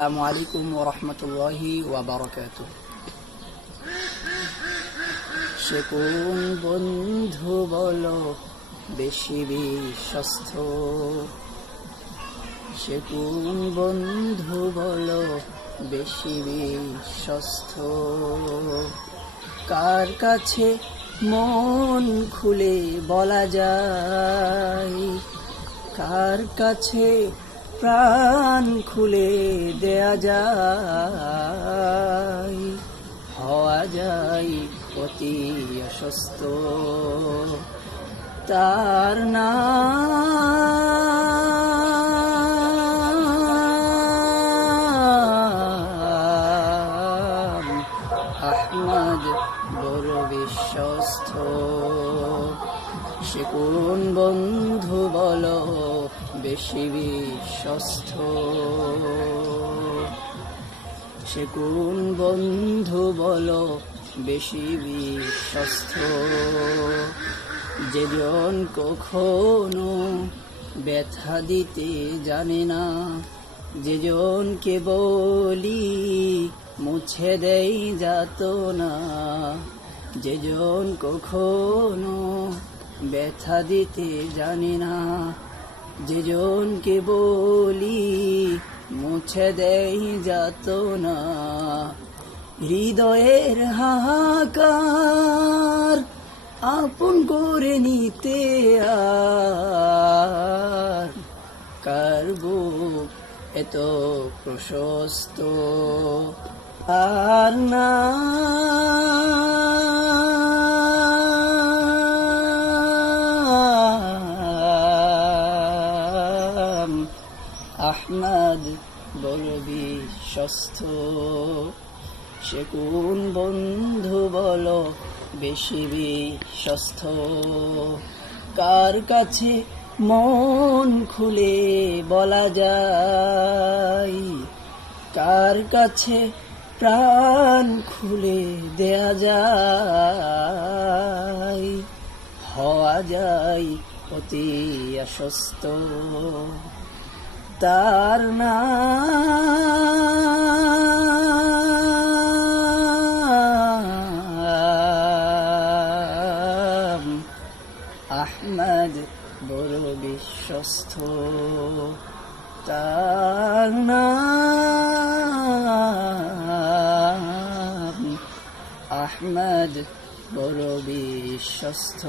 আসসালামু আলাইকুম ওয়া রাহমাতুল্লাহি ওয়া বারাকাতুহু। সে কোন বন্ধু বলো বেশি বিশ্বস্ত, সে কোন বন্ধু বলো বেশি বিশ্বস্ত, কার কাছে মন খুলে বলা যায়, কার কাছে প্রাণ খুলে দেয়া যায়, হওয়া যায় অতি অসুস্থ, তার নাম আহমদ, বড় বিশ্বস্ত। সে কোন বন্ধু বলো বেশি বিশ্বস্ত, সে কোন বন্ধু বলো বেশি বিশ্বস্ত, যেজন কখনো ব্যথা দিতে জানে না, যেজনকে বলি মুছে দেই যাতনা, যেজন কখনো ব্যথা দিতে জানে না, যেজনকে বলি মুছে দেই যাতনা, হৃদয়ের হাহাকার আপন করে নিতে আর কার বুক এত প্রশস্ত, আর নাম আহমদ, বড় বিশ্বস্ত। সে কোন বন্ধু বলো বেশি বিশ্বস্ত, কার কাছে মন খুলে বলা যায়, কার কাছে প্রাণ খুলে দেয়া যায়, হওয়া যায় অতি অসুস্থ, তার নাম আহমদ, বড় বিশ্বস্ত, তার নাম আহমদ, বড় বিশ্বস্ত।